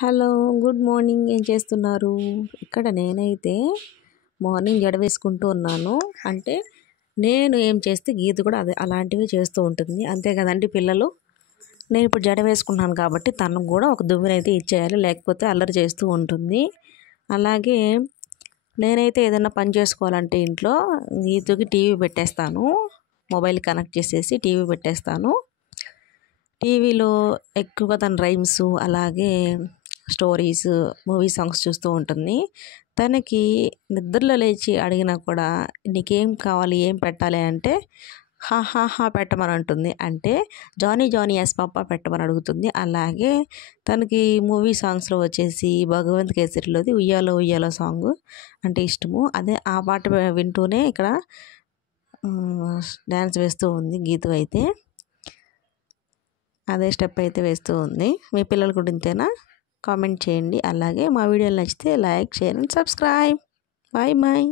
Hello, good morning. ఏం చేస్తున్నారు? ఇక్కడ నేనైతే మార్నింగ్ జడ వేసుకుంటూ ఉన్నాను. అంటే నేను ఏం చేస్తే గీత కూడా అదే అలాంటివి చేస్తూ ఉంటుంది. అంతే కదండి పిల్లలు. నేను ఇప్పుడు జడ వేసుకున్నాను కాబట్టి తనకు కూడా ఒక దువ్వెనైతే ఇచ్చేయాలి, లేకపోతే అల్లరి చేస్తూ ఉంటుంది. అలాగే నేనైతే ఏదైనా పని చేసుకోవాలంటే ఇంట్లో గీతకి టీవీ పెట్టేస్తాను. మొబైల్ కనెక్ట్ చేసేసి టీవీ పెట్టేస్తాను. టీవీలో ఎక్కువగా తన రైమ్స్, అలాగే స్టోరీస్, మూవీ సాంగ్స్ చూస్తూ ఉంటుంది. తనకి నిద్రలో లేచి అడిగినా కూడా నీకేం కావాలి, ఏం పెట్టాలి అంటే హా హా హా పెట్టమని అంటుంది. అంటే జానీ జానీ ఎస్ పాప పెట్టమని అడుగుతుంది. అలాగే తనకి మూవీ సాంగ్స్లో వచ్చేసి భగవంత్ కేసరిలోది ఉయ్యాలో ఉయ్యాలో సాంగ్ అంటే ఇష్టము. అదే ఆ పాట వింటూనే ఇక్కడ డ్యాన్స్ వేస్తూ ఉంది గీతు అయితే. అదే స్టెప్ అయితే వేస్తూ ఉంది. మీ పిల్లలు కూడా ఇంతేనా? కామెంట్ చేయండి. అలాగే మా వీడియోలు నచ్చితే like, share and subscribe. Bye bye.